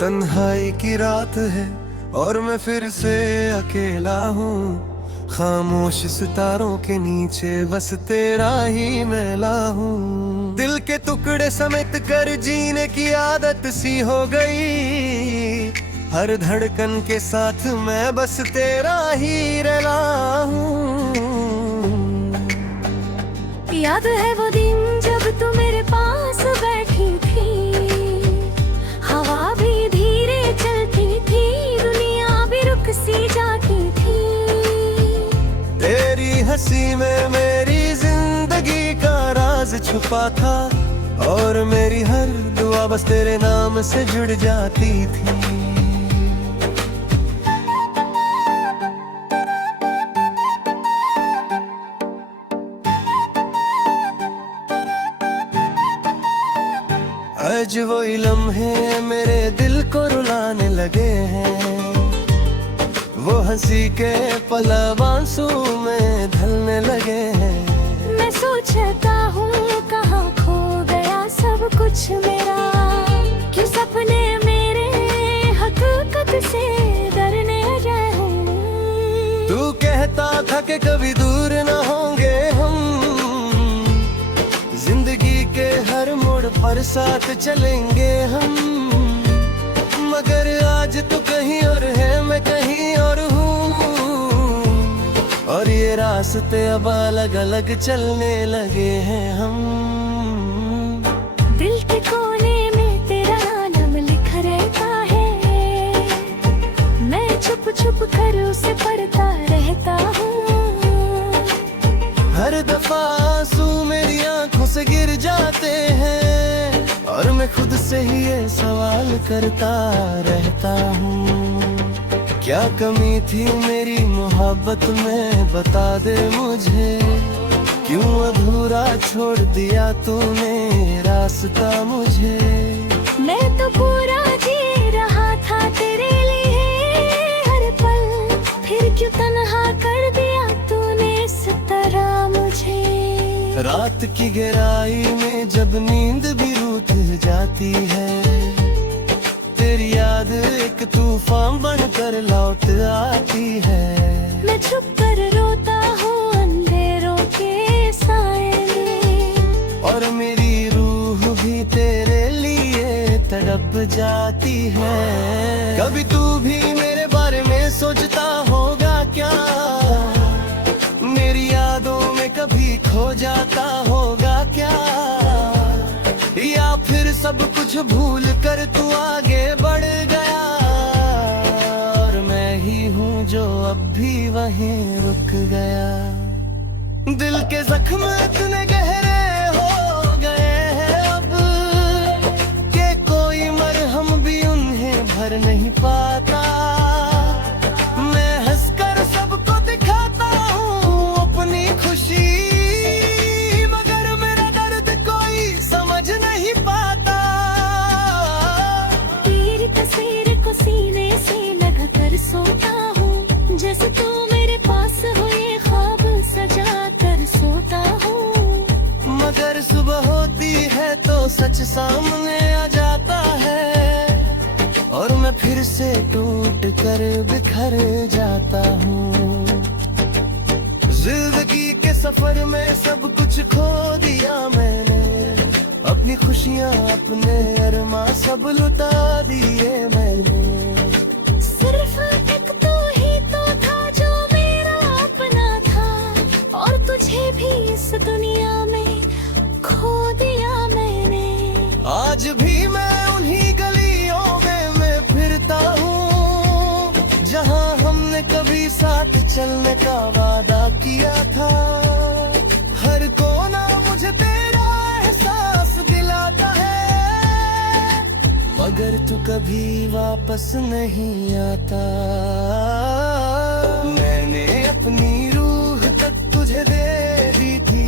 तन्हाई की रात है और मैं फिर से अकेला हूँ। खामोश सितारों के नीचे बस तेरा ही मेला हूँ। दिल के टुकड़े समेट कर जीने की आदत सी हो गई। हर धड़कन के साथ मैं बस तेरा ही रला हूँ। याद है वो दिन जब तू मेरे पास बैठी थी। हवा भी धीरे चलती थी, दुनिया भी रुक सी जाती थी। तेरी हंसी में मेरी जिंदगी का राज छुपा था और मेरी हर दुआ बस तेरे नाम से जुड़ जाती थी। आज वही लम्हे मेरे दिल को रुलाने लगे हैं। वो हंसी के पल आंसू में ढलने लगे हैं। मैं सोचता हूँ कहाँ खो गया सब कुछ मेरा। क्यों सपने मेरे हकीकत से डरने रहे। तू कहता था कि कभी दूर न होंगे हम, जिंदगी के हर मोड़ पर साथ चलेंगे हम। मगर आज तू कहीं और है, मैं कहीं और हूँ, और ये रास्ते अब अलग अलग चलने लगे हैं हम। दिल के कोने में तेरा नाम लिख रहता है। मैं छुप छुप कर उसे पढ़ता रहता हूँ। हर दफा आंसू मेरी आंखों से गिर जाते हैं और मैं खुद से ही ये सवाल करता रहता हूँ। क्या कमी थी मेरी मोहब्बत में, बता दे मुझे। क्यों अधूरा छोड़ दिया तूने रास्ता मुझे। मैं तो पूरा जी रहा था तेरे लिए हर पल, फिर क्यों तन्हा कर दिया तूने इस तरह मुझे। रात की गहराई में जब नींद भी रूठ जाती है, तेरी याद एक तूफान बनकर लौट आती है। मैं छुप कर रोता हूँ अंधेरों के साए में, और मेरी रूह भी तेरे लिए तड़प जाती है। कभी तू भी मेरे बारे में सोचता होगा क्या, मेरी यादों में कभी खो जाता होगा क्या, या फिर सब कुछ भूल कर तू आगे बढ़ गया और मैं ही हूँ जो अब भी वहीं रुक गया। दिल के जख्म इतने गहरे हो गए हैं अब कि कोई मरहम भी उन्हें भर नहीं पाता। मैं हंसकर सबको दिखाता हूँ अपनी खुशी, मगर मेरा दर्द कोई समझ नहीं पाता। तेरी तस्वीर को सीने से लगा कर सोता हूँ, जैसे तू मेरे पास हो ये ख्वाब सजा कर सोता हूँ। मगर सुबह होती है तो सच सामने आ जाता है और मैं फिर से टूट कर बिखर जाता हूँ। जिंदगी के सफर में सब कुछ खो दिया मैंने, अपनी खुशियाँ अपने अरमा सब लुटा दिए मैंने। सिर्फ एक तू ही तो था जो मेरा अपना था, और तुझे भी इस दुनिया में खो दिया मैंने। आज भी मैं उन्हीं गलियों में मैं फिरता हूँ जहाँ हमने कभी साथ चलने का वादा किया था। हर कोना मुझे तेरा एहसास दिलाता है, मगर तू कभी वापस नहीं आता। मैंने अपनी रूह तक तुझे दे दी थी,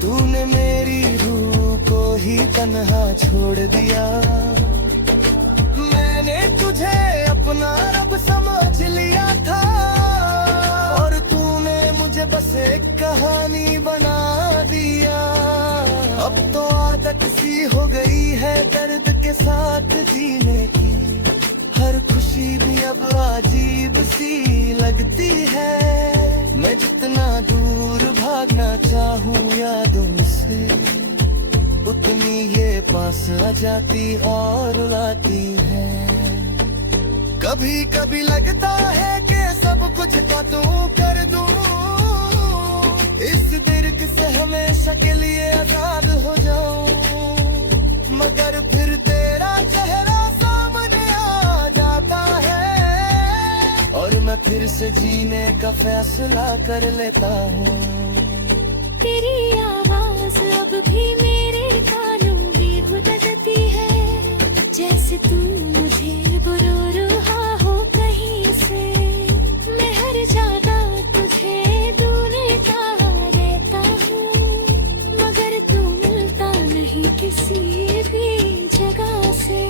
तूने मेरी रूह को ही तन्हा छोड़ दिया। मैंने तुझे अपना रब समझ लिया था और तूने मुझे बस एक कहानी बना दिया। अब तो आदत सी हो गई है दर्द के साथ जीने की। हर खुशी भी अब अजीब सी लगती है। मैं जितना दूर भागना चाहूँ यादों से, उतनी ये पास आ जाती और लाती है। कभी कभी लगता है कि सब कुछ तो तू कर दूं, इस दिर्क से हमेशा के लिए आजाद हो जाऊं। मगर फिर तेरा चेहरा सामने आ जाता है, और मैं फिर से जीने का फैसला कर लेता हूँ। तेरी आवाज अब भी मेरे कानों में गुदगुदी है, जैसे तू मुझे बुला रहा हो कहीं से। मैं हर जगह तुझे ढूंढने का रहता हूँ, मगर तू मिलता नहीं किसी भी जगह से।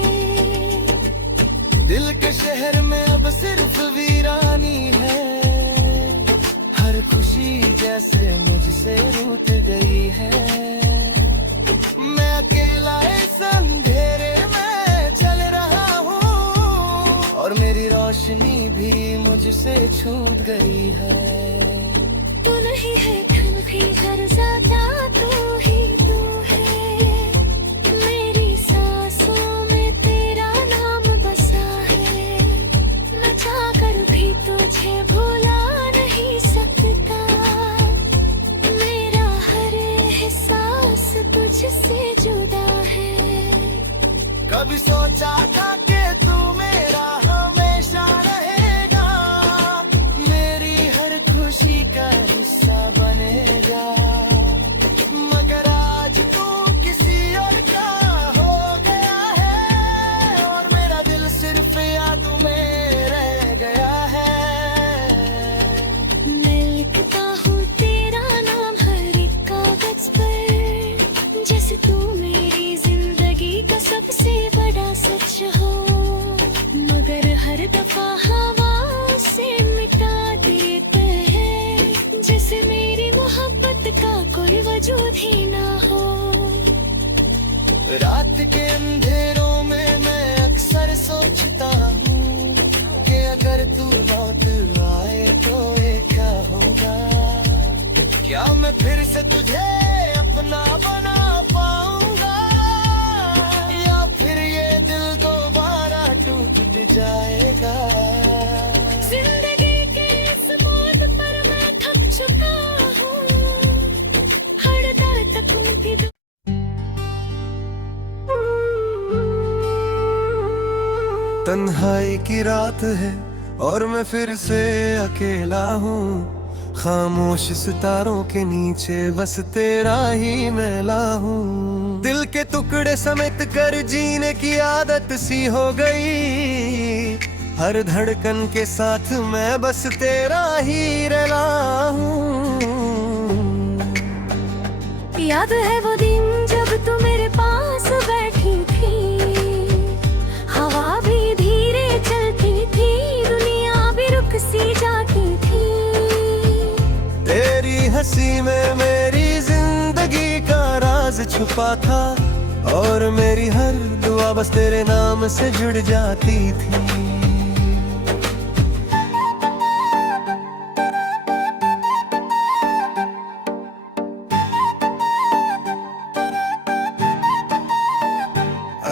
दिल के शहर में अब सिर्फ वीरानी है, हर खुशी जैसे मुझसे रूठ गई है। मैं अकेला इस अंधेरे में चल रहा हूँ, और मेरी रोशनी भी मुझसे छूट गई है। तू नहीं है धन भी घर ज्यादा, तू ही तू है। मेरी सांसों में तेरा नाम बसा है, मैं चाहकर भी तुझे भुला नहीं सकता। मेरा हर एहसास तुझसे जुदा है। कभी सोचा था कि तू मेरा हमेशा रहेगा, मेरी हर खुशी का हिस्सा बनेगा। मगर आज तू किसी और का हो गया है, और मेरा दिल सिर्फ यादों में रह गया है। मैं लिखता हूँ तेरा नाम हर एक कागज पर, जैसे तू मेरी जिंदगी का सबसे बड़ा सच हो। मगर हर दफा हवा से मिटा देते हैं, जैसे मेरी मोहब्बत का कोई वजूद ही ना हो। रात के अंधेरों में मैं अक्सर सोचता हूँ कि अगर तू लौट आए तो ये क्या होगा। क्या मैं फिर से तुझे अपना बना पाऊंगा, या फिर ये दिल दोबारा टूट जाएगा। जिंदगी के इस मोड़ पर मैं थक चुका हूँ, हर दर्द तुम भी तन्हाई की रात है और मैं फिर से अकेला हूँ, खामोश सितारों के नीचे बस तेरा ही मेला हूँ। दिल के टुकड़े समेट कर जीने की आदत सी हो गई, हर धड़कन के साथ मैं बस तेरा ही रला हूँ। याद है वो दिन जब तू मेरे पास बैठी थी, हवा भी धीरे चलती थी, दुनिया भी रुक सी जाती थी। तेरी हंसी में मेरी जिंदगी का राज छुपा था, और मेरी हर दुआ बस तेरे नाम से जुड़ जाती थी।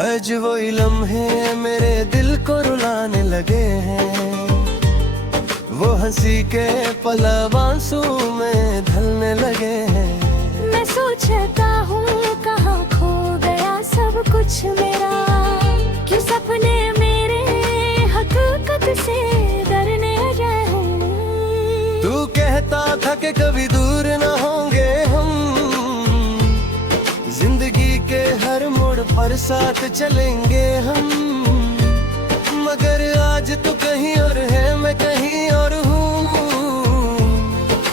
आज वही लम्हे मेरे दिल को रुलाने लगे हैं, वो हंसी के पल आंसू में ढलने लगे हैं। मैं सोचता हूँ कहाँ खो गया सब कुछ मेरा, क्यों सपने मेरे हकीकत से डरने रहे। तू कहता था कि कभी दूर न होंगे हम, जिंदगी के हर मोड़ पर साथ चलेंगे हम। मगर आज तू कहीं और है, मैं कहीं और हूँ,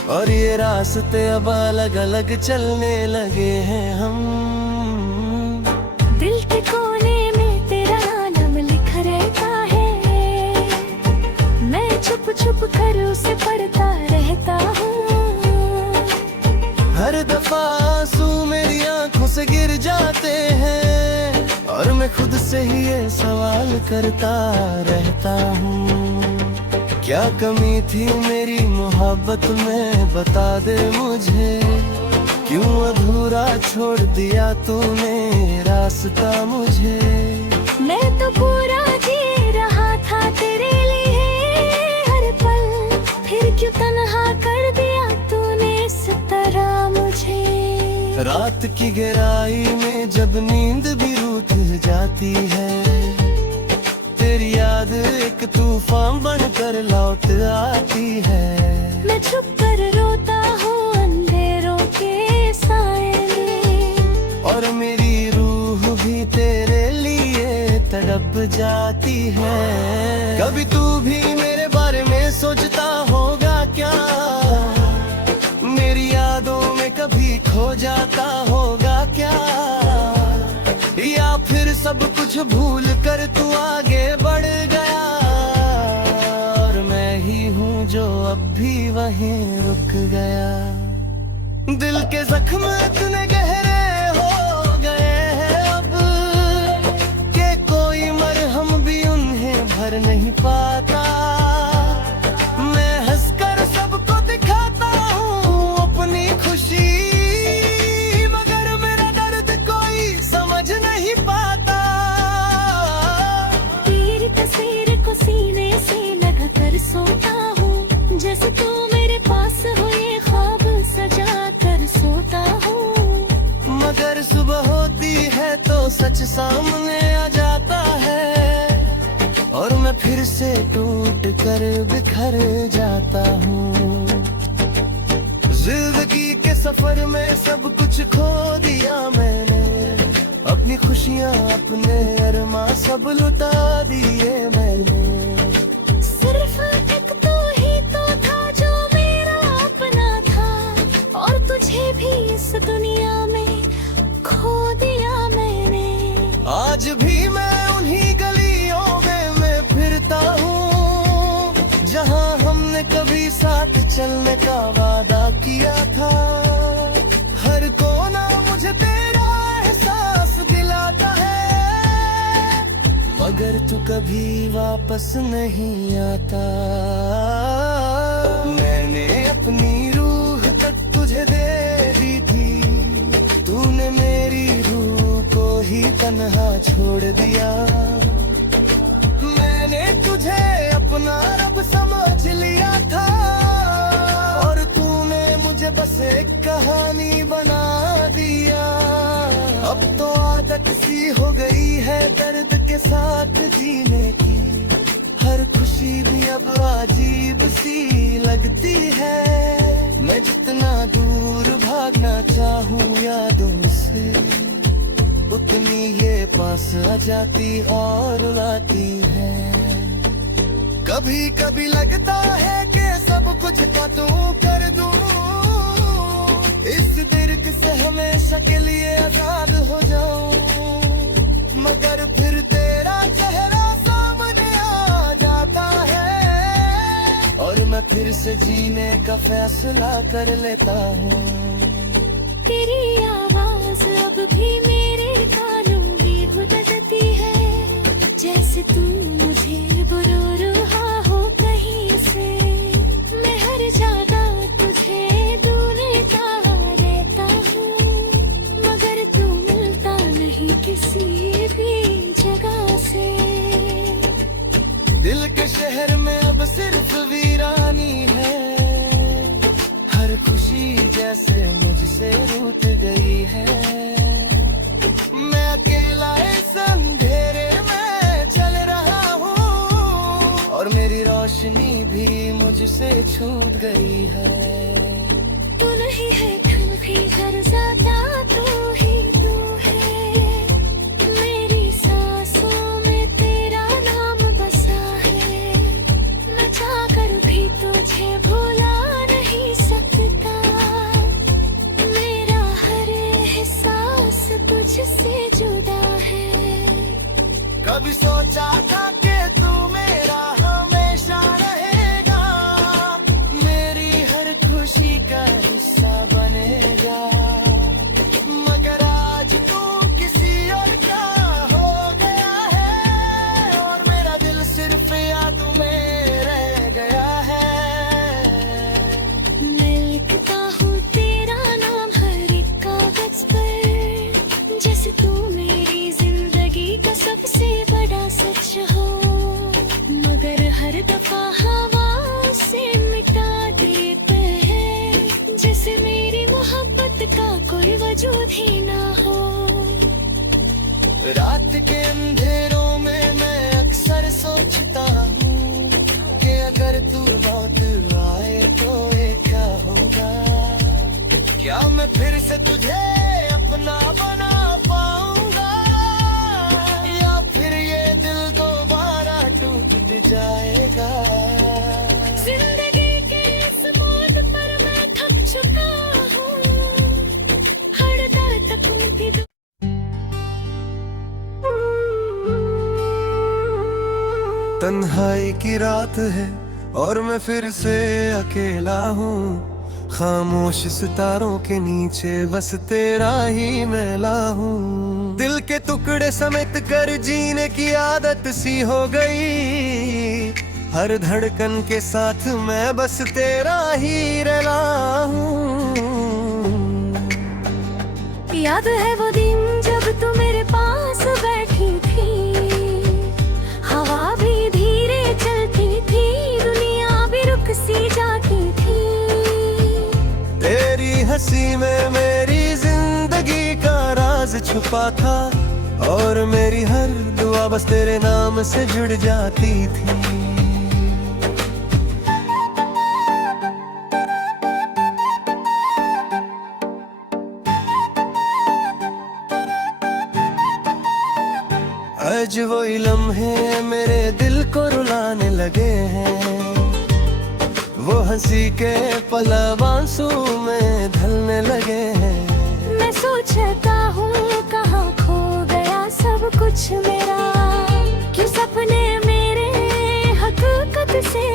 और ये रास्ते अब अलग अलग चलने लगे हैं हम। दिल के कोने में तेरा नाम लिख रहता है, मैं छुप छुप कर उसे पढ़ता रहता हूँ। हर दफा आंसू मेरी आंखों से गिर जाते हैं, और मैं खुद से ही ये सवाल करता रहता हूँ, क्या कमी थी मेरी मोहब्बत में, बता दे मुझे। क्यों अधूरा छोड़ दिया तूने रास्ता मुझे। मैं तो पूरा जी रहा था तेरे लिए हर पल, फिर क्यों तन्हा कर दिया तूने इस तरह मुझे। रात की गहराई में जब नींद भी रूठ जाती है, तेरी याद एक तूफान बनकर लौट आती है। मैं छुप कर रोता हूँ अंधेरों के साए में, और मेरी रूह भी तेरे लिए तड़प जाती है। कभी तू भी मेरे बारे में सोचता होगा क्या, मेरी यादों में कभी खो जाता होगा क्या, या फिर सब कुछ भूल कर तू आगे बढ़ गया, और मैं ही हूँ जो अब भी वहीं रुक गया। दिल के जख्म इतने गहरे हो गए हैं अब, कि कोई मरहम भी उन्हें भर नहीं पाता। मैं हंसकर सबको दिखाता हूँ अपनी खुशी, मगर मेरा दर्द कोई समझ नहीं पाता। तेरी तस्वीर को सीने से लगा कर सोता हूँ, जैसे तू मेरे पास हो ये ख्वाब सजा कर सोता हूँ। मगर सुबह होती है तो सच सामने आ जाता है, और मैं फिर से टूट कर बिखर जाता हूँ। जिंदगी के सफर में सब कुछ खो दिया मैंने, अपनी खुशियाँ अपने अरमा सब लुटा दिए मैंने। सिर्फ एक तू ही तो था जो मेरा अपना था, और तुझे भी इस दुनिया में खो दिया मैंने। आज भी मैं उन्हीं गलियों में मैं फिरता हूँ, जहाँ हमने कभी साथ चलने का वादा किया था। हर कोना मुझे तेरा एहसास दिलाता है, मगर तू कभी वापस नहीं आता। मैंने अपनी रूह तक तुझे दे दी थी, तूने मेरी रूह को ही तन्हा छोड़ दिया। मैंने तुझे अपना रब समझ लिया था, और तूने मुझे बस एक कहानी बना दिया। अब तो आदत सी हो गई है दर्द के साथ जीने की, हर खुशी भी अब अजीब सी लगती है। मैं जितना दूर भागना चाहूँ यादों से, उतनी ये पास आ जाती और लाती है। कभी कभी लगता है कि सब कुछ तो तू कर दूं, इस दिर्क से हमेशा के लिए आजाद हो जाऊं, मगर फिर तेरा चेहरा सामने आ जाता है, और मैं फिर से जीने का फैसला कर लेता हूँ। तेरी आवाज अब भी मेरे कानों में गुदगुदी है, जैसे तू मुझे बुरा रहा हो कहीं से। मैं हर जगह तुझे ढूंढता रहता हूँ, मगर तू मिलता नहीं किसी भी जगह से। दिल के शहर में अब सिर्फ वीरानी है, हर खुशी जैसे मुझसे रूठ गई है। मैं अकेला इस अंधेरे में चल रहा हूँ, और मेरी रोशनी भी मुझसे छूट गई है। तू नहीं है कल भी घर जाता, तू ही तू है। मेरी सांसों में तेरा नाम बसा है, मैं चाहकर भी तुझे भुला नहीं सकता। मेरा हर एहसास तुझसे जुदा है। कभी सोचा था कि तू मेरा हमेशा रहेगा, मेरी हर खुशी का हिस्सा बनेगा, मगर आज तू किसी और का हो गया जैसे तू मेरी जिंदगी का सबसे बड़ा सच हो, मगर हर दफा हवा से मिटा देते हैं, जैसे मेरी मोहब्बत का कोई वजूद ही ना हो। रात के अंधेरों में मैं अक्सर सोचता हूँ कि अगर तू लौट आए तो ये क्या होगा, क्या मैं फिर से तुझे अपना बना पाऊंगा, या फिर ये दिल दोबारा टूट जाएगा। जिंदगी के इस मोड़ पर मैं थक चुका हूँ, हर दर तक भी तन्हाई की रात है और मैं फिर से अकेला हूँ, खामोश सितारों के नीचे बस तेरा ही मेला हूँ। दिल के टुकड़े समेट कर जीने की आदत सी हो गई, हर धड़कन के साथ मैं बस तेरा ही रला हूँ। याद है वो दिन जब तू मेरे पास बैठी थी, हवा भी धीरे चलती थी, दुनिया भी रुक सी जाती थी। तेरी हंसी में मेरी जिंदगी का राज छुपा था, और मेरी हर दुआ बस तेरे नाम से जुड़ जाती थी। आज वही लम्हे मेरे दिल को रुलाने लगे हैं, वो हंसी के पल आंसू में ढलने लगे हैं। मैं सोचता हूँ कहाँ खो गया सब कुछ मेरा, क्यों सपने मेरे हकीकत से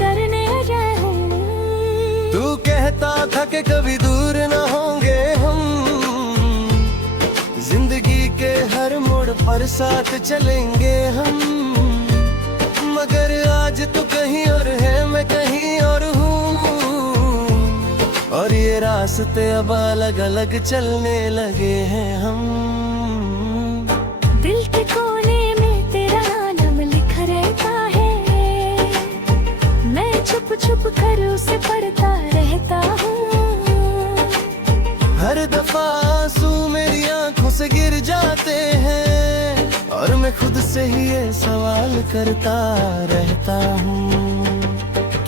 डरने रहे हूँ। तू कहता था कि कभी दूर न होंगे हम, जिंदगी के हर मोड़ पर साथ चलेंगे हम, मगर आज तू कहीं और है मैं कहीं और हूँ, और ये रास्ते अब अलग अलग चलने लगे हैं हम। दिल के कोने में तेरा नाम लिखा रहता है, मैं छुप छुप कर उसे पढ़ता रहता हूँ। हर दफा आंसू मेरी आंखों से गिर जाते हैं, और मैं खुद से ही ये सवाल करता रहता हूँ,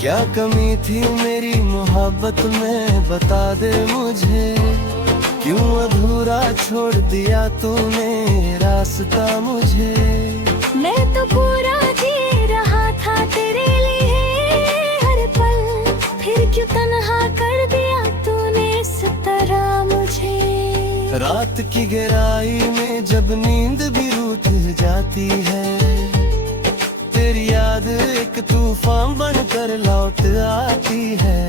क्या कमी थी मेरी मोहब्बत में बता दे मुझे, क्यों अधूरा छोड़ दिया तूने रास्ता मुझे। मैं तो पूरा जी रहा था तेरे लिए हर पल, फिर क्यों तन्हा कर दिया तूने इस तरह मुझे। रात की गहराई में जब नींद भी रूठ जाती है, तेरी याद एक तूफान बनकर लौट आती है।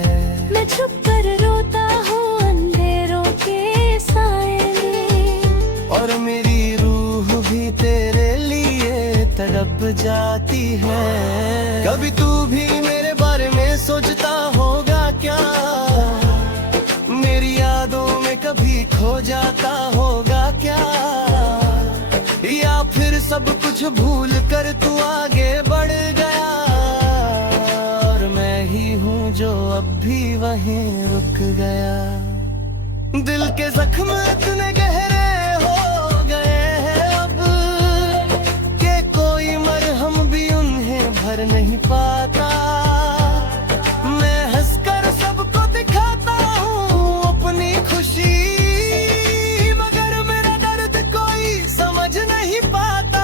मैं छुप कर रोता हूँ अंधेरों के साए में, और मेरी रूह भी तेरे लिए तड़प जाती है। कभी तू भी मेरे बारे में सोचता होगा क्या, मेरी यादों में कभी खो जाता होगा क्या, या फिर सब कुछ भूल कर तू आगे बढ़ गया, और मैं ही हूँ जो अब भी वहीं रुक गया। दिल के जख्म इतने गहरे हो गए हैं अब, कि कोई मरहम भी उन्हें भर नहीं पाता। मैं हंसकर सबको दिखाता हूँ अपनी खुशी, मगर मेरा दर्द कोई समझ नहीं पाता।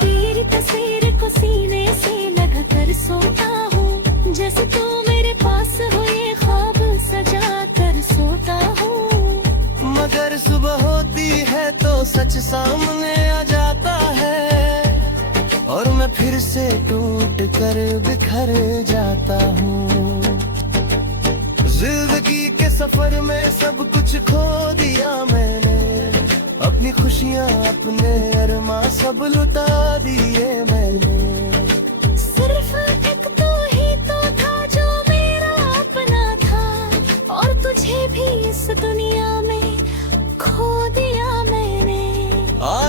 तेरी तस्वीर को सीने से लगा कर सोता हूँ, जैसे तू मेरे पास हो ये ख्वाब सजा कर सोता हूँ। मगर सुबह होती है तो सच सामने आ जाता है, और मैं फिर से टूट कर बिखर जाता हूँ। जिंदगी के सफर में सब कुछ खो दिया मैंने, अपनी खुशियाँ अपने अरमा सब लुटा दिए मैंने। सिर्फ एक तू ही तो था जो मेरा अपना था, और तुझे भी इस दुनिया में खो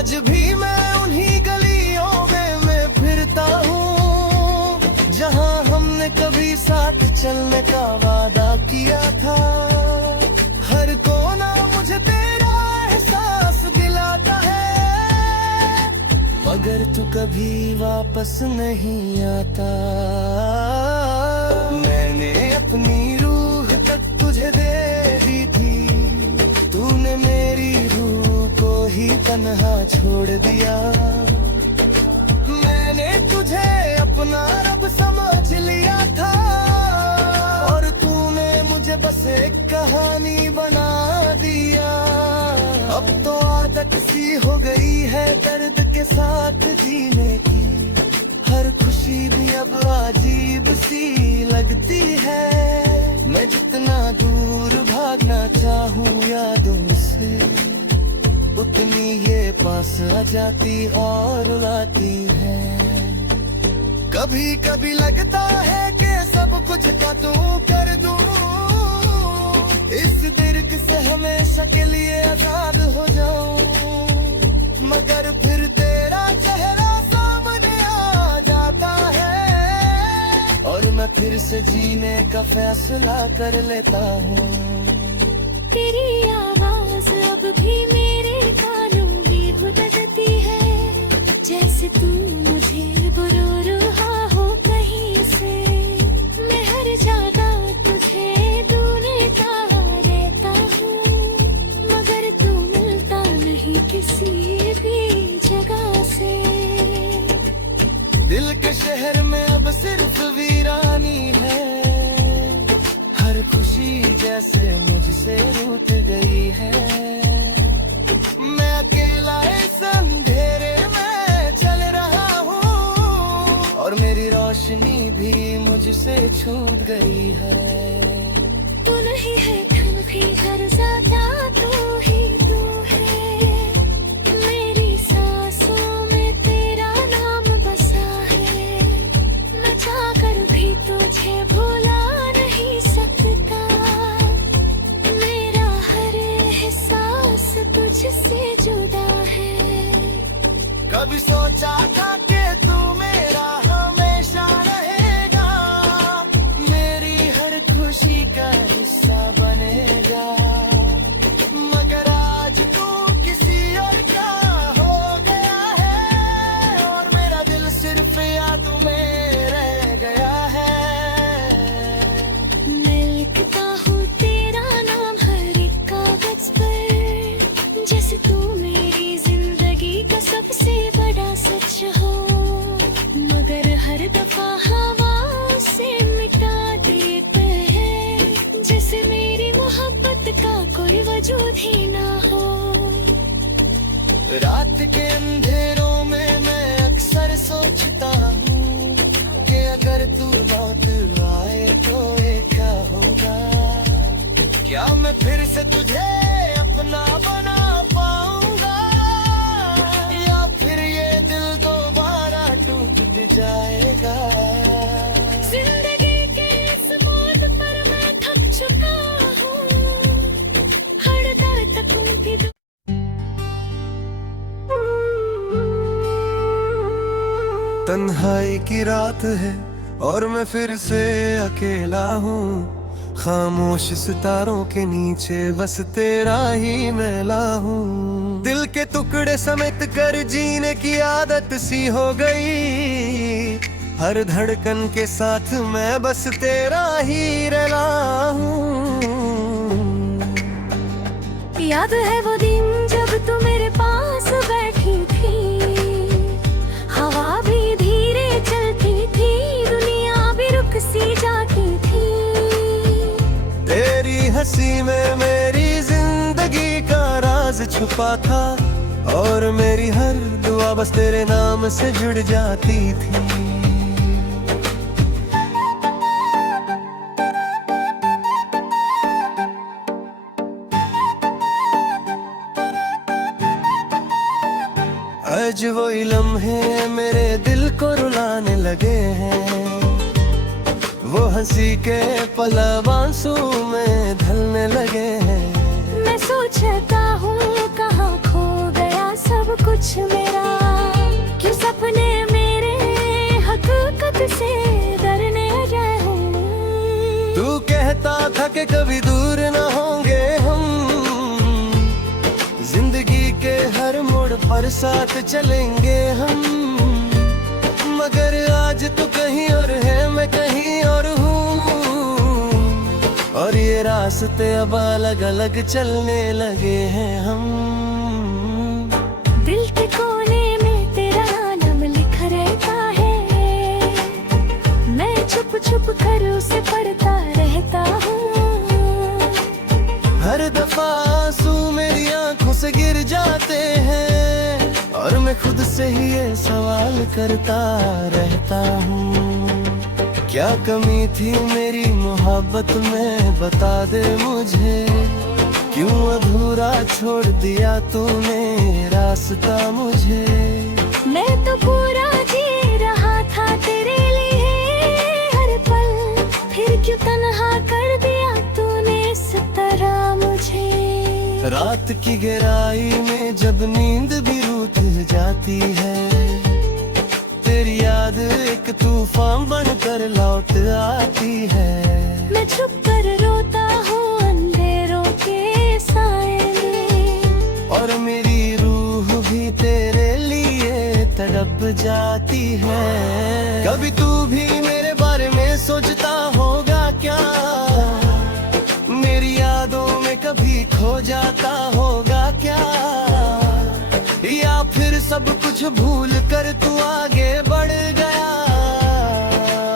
आज भी मैं उन्हीं गलियों में मैं फिरता हूँ जहाँ हमने कभी साथ चलने का वादा किया था। हर कोना मुझे तेरा एहसास दिलाता है, मगर तू कभी वापस नहीं आता। मैंने अपनी रूह तक तुझे दे दी थी, तूने मेरी रूह को ही तन्हा छोड़ दिया। मैंने तुझे अपना रब समझ लिया था, और तूने मुझे बस एक कहानी बना दिया। अब तो आदत सी हो गई है दर्द के साथ जीने की, हर खुशी भी अब अजीब सी लगती है। मैं जितना दूर भागना चाहूँ यादों से, उतनी ये पास आ जाती और लाती है। कभी कभी लगता है कि सब कुछ का तू कर दूं, इस दिर्क से हमेशा के लिए आजाद हो जाऊं। मगर फिर तेरा चेहरा सामने आ जाता है, और मैं फिर से जीने का फैसला कर लेता हूँ। तेरी आवाज अब भी मेरे कानों में गुदगुदी है, जैसे तू मुझे बुरूहा हो कहीं से। मैं हर जगह तुझे ढूंढता रहता हूँ, मगर तू मिलता नहीं किसी भी जगह से। दिल के शहर में अब सिर्फ वीरानी है, हर खुशी जैसे मुझसे रूठ गई है। मैं अकेला इस अंधेरे में चल रहा हूँ, और मेरी रोशनी भी मुझसे छूट गई है। तू नहीं है कल भी घर ज्यादा, तू ही तू है। मेरी सांसों में तेरा नाम बसा है, मैं चाहकर भी तुझे भुला नहीं सकता। मेरा हर एहसास तुझसे जुदा है। कभी सोचा था कि तू मेरा हमेशा रहेगा, मेरी हर खुशी का हिस्सा बनेगा। मगर आज तू किसी और का हो गया है, और मेरा दिल सिर्फ यादों में रह गया है। मैं लिखता हूँ तेरा नाम हर एक कागज पर, जैसे तू मेरी जिंदगी का सबसे बड़ा सच हो। मगर हर दफा हवा से मिटा देते हैं, जैसे मेरी मोहब्बत का कोई वजूद ही ना हो। रात के अंधेरों में मैं अक्सर सोचता हूँ कि अगर तू लौट आए तो ये क्या होगा। क्या मैं फिर से तुझे अपना बना पाऊंगा, या फिर ये दिल दोबारा टूट जाएगा। जिंदगी के इस मोड़ पर मैं थक चुका हूँ, हर दर्द तुम भी तन्हाई की रात है और मैं फिर से अकेला हूँ, खामोश सितारों के नीचे बस तेरा ही मेला हूँ। दिल के टुकड़े समेट कर जीने की आदत सी हो गई, हर धड़कन के साथ मैं बस तेरा ही रला हूँ। याद है वो दिन जब तू मेरे पास बैठी थी, हवा भी धीरे चलती थी, दुनिया भी रुक सी जाती थी। तेरी हंसी में मेरी जिंदगी का राज छुपा था, और मेरी हर दुआ बस तेरे नाम से जुड़ जाती थी। आज वही लम्हे मेरे दिल को रुलाने लगे हैं, वो हंसी के पल आंसू में ढलने लगे हैं। मैं सोचता हूँ कहाँ खो गया सब कुछ के कभी दूर न होंगे हम, जिंदगी के हर मोड़ पर साथ चलेंगे हम। मगर आज तू कहीं और है, मैं कहीं और हूँ, और ये रास्ते अब अलग अलग चलने लगे हैं हम। दिल के कोने में तेरा नाम लिखा रहता है, मैं छुप छुप कर उसे पढ़ता रहता हूँ। हर दफा आंसू मेरी आंखों से गिर जाते हैं, और मैं खुद से ही ये सवाल करता रहता हूँ, क्या कमी थी मेरी मोहब्बत में, बता दे मुझे। क्यों अधूरा छोड़ दिया तूने रास्ता मुझे। मैं तो पूरा जी रहा था तेरे लिए हर पल, फिर क्यों तन्हा कर दिया तूने इस तरह मुझे। रात की गहराई में जब नींद भी रूठ जाती है, तेरी याद एक तूफान बनकर लौट आती है। मैं छुप कर रोता हूँ अंधेरों के साए में, और मेरी रूह भी तेरे लिए तड़प जाती है। कभी तू भी मेरे बारे में सोचता होगा क्या, मेरी यादों में कभी खो जाता होगा क्या, या फिर सब कुछ भूल कर तू आगे बढ़ गया,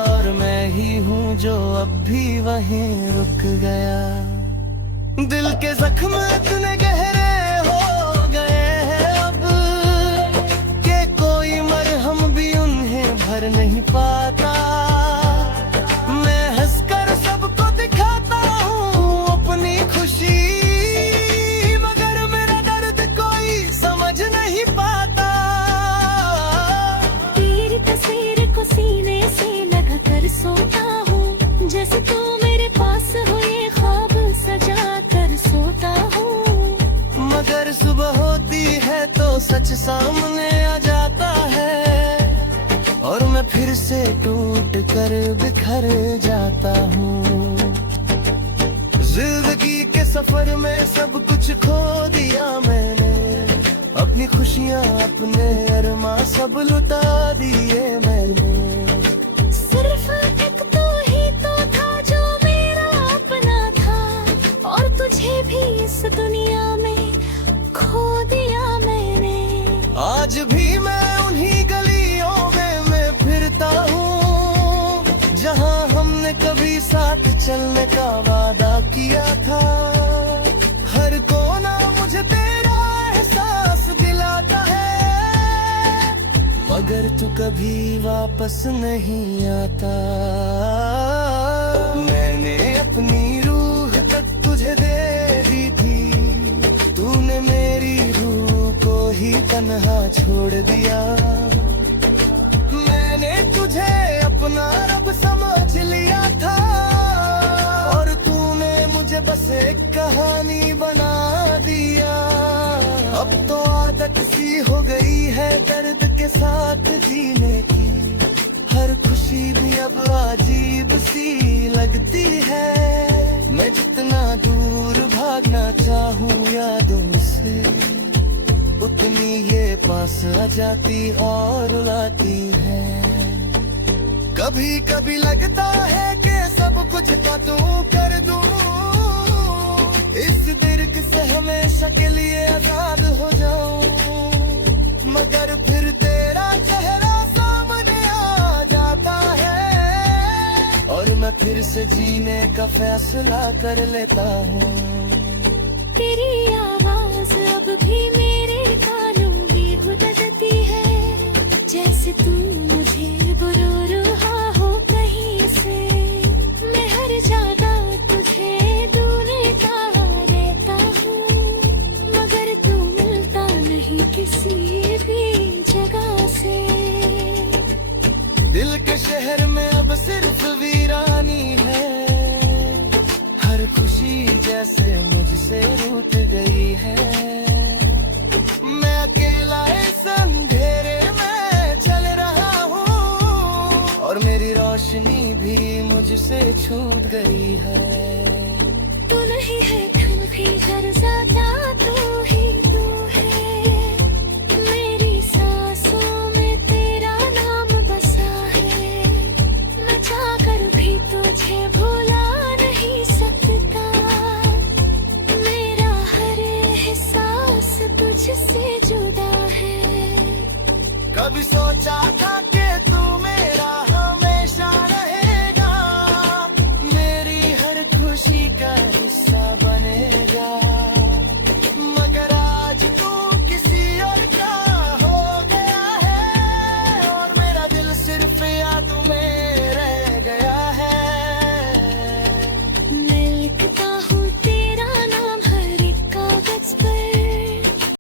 और मैं ही हूँ जो अब भी वहीं रुक गया। दिल के जख्म इतने गहरे हो गए हैं अब, कि कोई मरहम भी उन्हें भर नहीं पाता। मैं हंसकर सबको दिखाता हूँ अपनी खुशी, मगर मेरा दर्द कोई समझ नहीं पाता। तेरी तस्वीर को सीने से लगा कर सोता हूँ, जैसे तू मेरे पास हो ये ख्वाब सजा कर सोता हूँ। मगर सुबह होती है तो सच सामने आ जाता है, और मैं फिर से टूट कर बिखर जाता हूँ। जिंदगी के सफर में सब कुछ खो दिया मैंने, अपनी खुशियाँ अपने अरमा सब लुटा दिए मैंने। सिर्फ एक तू ही तो था जो मेरा अपना था, और तुझे भी इस दुनिया में खो दिया मैंने। आज भी मैं उन्हीं गलियों में मैं फिरता हूँ, जहाँ हमने कभी साथ चलने का वादा किया था। हर कोना मुझे तेरा एहसास दिलाता है, मगर तू कभी वापस नहीं आता। मैंने अपनी रूह तक तुझे दे दी थी, तूने मेरी रूह को ही तन्हा छोड़ दिया। मैंने तुझे अपना रब समझ लिया था, और तूने मुझे बस एक कहानी बना दिया। अब तो आदत सी हो गई है दर्द के साथ जीने की, हर खुशी भी अब अजीब सी लगती है। मैं जितना दूर भागना चाहूँ यादों से, उतनी ये पास आ जाती और लाती है। कभी कभी लगता है कि सब कुछ तो तू कर दूं, इस दिर्क से हमेशा के लिए आजाद हो जाऊं। मगर फिर तेरा चेहरा सामने आ जाता है, और मैं फिर से जीने का फैसला कर लेता हूँ। तेरी आवाज अब भी मेरे कानों में गुदगुदी है, जैसे तू मुझे बुरा रहा हो कहीं से। मैं हर जगह तुझे ढूंढता रहता हूँ, मगर तू मिलता नहीं किसी भी जगह से। दिल के शहर में अब सिर्फ वीरानी है, हर खुशी जैसे मुझसे रूठ गई है। मैं अकेला इस अंधेरे में चल रहा हूँ, और मेरी रोशनी भी मुझसे छूट गई है। ही है धन भी घर ज्यादा तू ही तू है। मेरी सांसों में तेरा नाम बसा है, मैं चाहकर भी तुझे भुला नहीं सकता। मेरा हर एहसास तुझसे जुदा है। कभी सोचा था कि